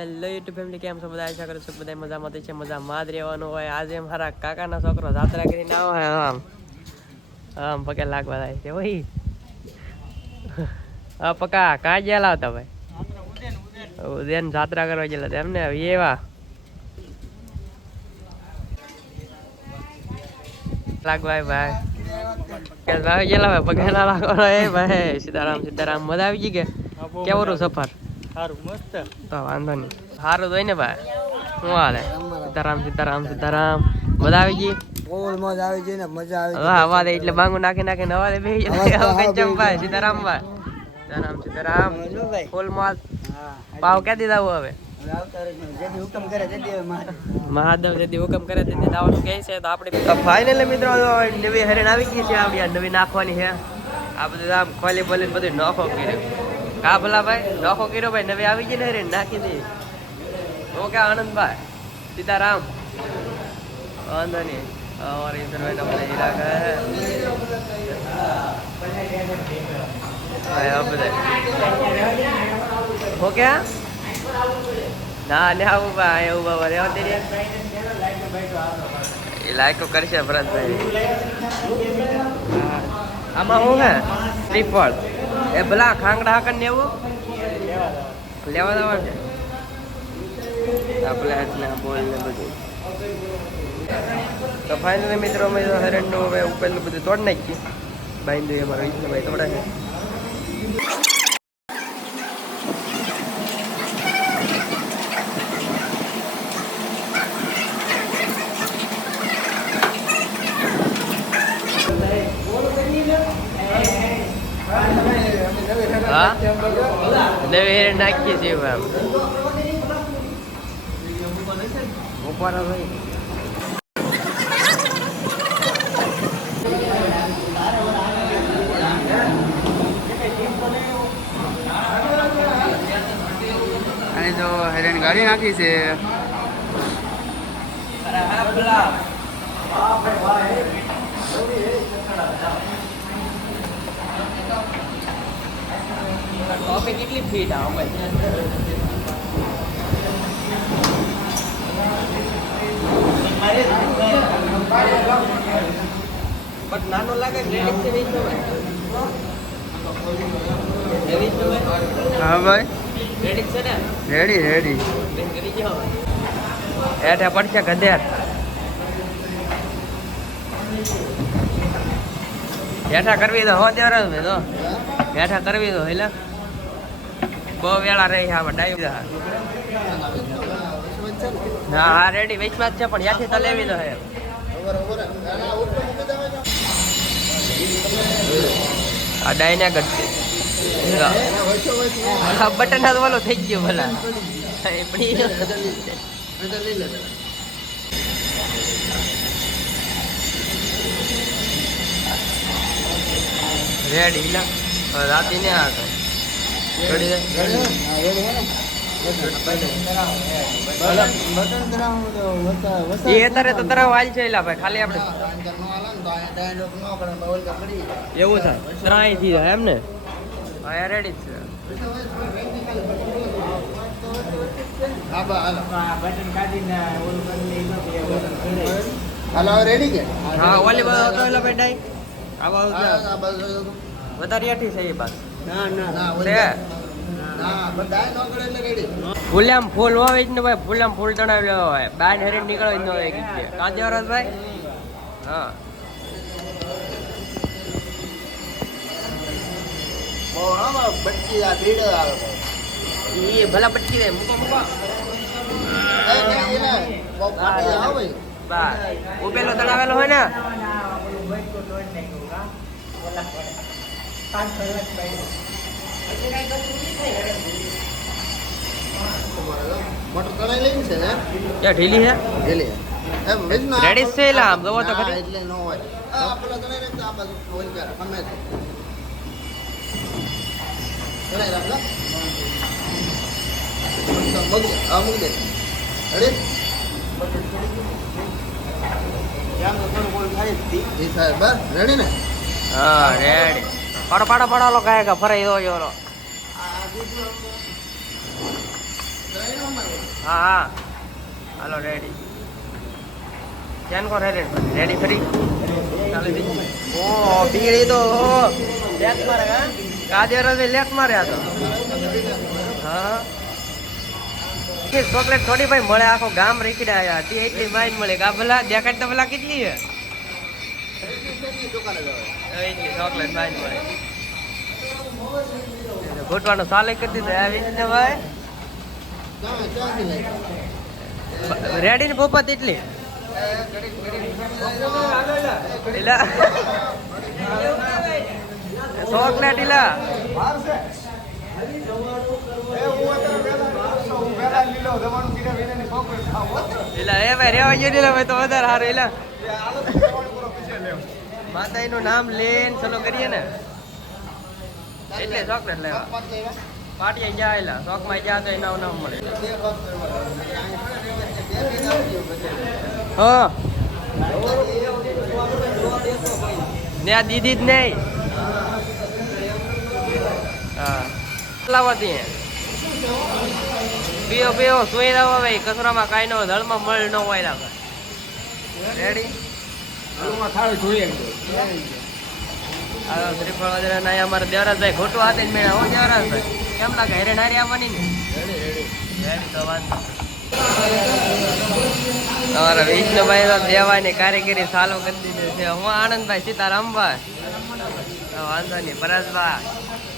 Hello YouTube family, કેમ છો બધા? આશા કરું છું બધા મજામાં છે, મજામાં જ રહેવાનું હોય. આજે મારા કાકાના છોકરો જાત્રા કરીને આવો હે. આમ પગે લાગવા થાય છે ભાઈ. હા પકા કાં ગયેલા હતા ભાઈ? ઉદયન જાત્રા કરવા ગયેલા હતા એમને? એવા લાગવાય ભાઈ ગયેલા ભાઈ, પગે ના લાગવાનો. એ ભાઈ સીતારામ સીતારામ. મજા આવી ગઈ કે કેવું રહ્યું સફર? સારું મસ્ત. તો વાંધો નહીં, સારું તો ને ભાઈ. શું હાલે? સીતારામ સીતારામ સીતારામ. મજા આવી ગઈ? મજા આવી ગઈ ને, મજા આવી હા અવાજ એટલે બાંગુ નાખી નાખીને અવાજ બે ભાઈ. સીતારામ ભાઈ, સીતારામ સીતારામ. ફૂલ મોજ. પાવ ક્યાં દીધા હવે? મહાદેવ જેદી હુકમ કરે તેથી દાવાનું કહે છે. તો આપણે ફાઇનલી મિત્રો નવી હરણ આવી ગઈ છે. આ નવી નાખવાની છે. આ બધું આમ ખોલી બોલી બધું નોખો કર્યો. કા ભલા ભાઈ નોખો કર્યો ભાઈ. નવી આવી ગઈ ને હરણ નાખી દી. ઓકે આનંદભાઈ, સીતારામ. વાંધો નહીં. और इधर में अपने इलाका है अब हो क्या ना ले आऊँ भाई लाइक कर भरत भाई આમાં શું હે? શ્રીફળ એ ભલા ખાંગડા હાકર ને એવું લેવા દેવા છે. આ પ્લેટ ને બોલ ને બધું. તો ફાઇનલી મિત્રો અમે હરણનું હવે ઉપેલું બધું તોડ નાખીએ. બાંધ્યું અમારો વિષ્ણુભાઈ તોડે છે. હા નવી હેરણ નાખીએ છીએ આમ ઉપાડા ભાઈ. અને જો હેરણ ગાડી નાખી છે. કોફી કેટલી ફીટ આવે બટ નાનો લાગે. હા ભાઈ રેડી રેડી. હેઠે પડશે ગધેર. હેઠા કરવી તો હો દેવરાજ ભાઈ તો હેઠા કરવી તો એટલે બહુ વેળા રહી હા ડાઈ. હા હા રેડી વેચમાં જ છે પણ યાથી તો લેવી તો હે. આ ડાઈ ના ઘટશે બટન ના વાલો થઈ ગયો ભલા. રેડી લા રાતી ને આ એ અત્યારે તો તરાવ હાલ છે એલા ભાઈ. ખાલી આપણે એવું છે ત્રાય થી એમ ને. હા રેડી છે. રેડી કે હા ઓલી બાજુ હતો એલા ભાઈ ડાઈ. આ બાજુ વધારે યાઠી છે એ બાજુ. ના ના ફૂલામ ફૂલ હોય ને ભાઈ. ફૂલામ ફૂલ ચડાવ્યો હોય. બાર હેરણ નીકળો ન હોય કાજેવરાજ ભાઈ. હા એ ભલા બટકી જાય મૂકો મૂકો. ઉભેલો તળાવેલો હોય ને મોટર કણાઈ લઈને છે ને યા ઢીલી હે ઢીલી એમ વેજના રેડી છે એલા આમ જોવો તો ખરી. એટલે નો હોય આ પેલા કણાઈ રાખતા આ બાજુ ફોન કર ગમે છે કણાઈ રાખલા મગ આ મગ દે રેડી જામ તો થોડું બોલ ખાઈ દી એ સાહેબ બસ રેડી ને. હા રેડી. પાડો પાડો પાડો લો કાય કે ફરાઈ દો જો લો. આ દીધો હા હા હાલો રેડી ધ્યાન કો રેડી ખરી ઓ બીડી તો લેક મારે હા કાદેરા લેક મારે આ તો હા ચોકલેટ થોડી ભાઈ મળે આખો ગામ રીકડે આવ્યા તે એટલી માઇન મળે કા ભલા દેખાડ તો ભલા કેટલી છે એટલી ચોકલેટ માઇન મળે ઘોટવાનો સાલે કરી દીધો આવી ને ભાઈ રેડી ને પોપત એટલી ચોકલેટ ઇલા એલા એ ભાઈ રેવા ગયો ને તો વધારે સારું એલા માતા નું નામ લઈને ચલો કરીએ ને એટલે ચોકલેટ લેવા પાટીએ ગયા એલા ચોક માં ગયા તો એના નામ મળે હા ને આ દીદી જ નહીં હા લાવતી પીઓ પીઓ સુઈ રહો ભાઈ કચરામાં કાંઈ ન હોય ધળમાં મળ ન હોય રાખે રેડી શ્રીફળ વગેરે ના અમારે દેવરાજભાઈ ખોટું હાથે જ મેળા હો દેવરાજભાઈ કેમ લાગે હેરે નારી આવવાની ને તો વાંધો તમારા વિષ્ણુભાઈ તો દેવાની કારીગરી ચાલુ કરી દીધી છે હું આનંદભાઈ સીતારામભાઈ વાંધો નહીં પરેશભાઈ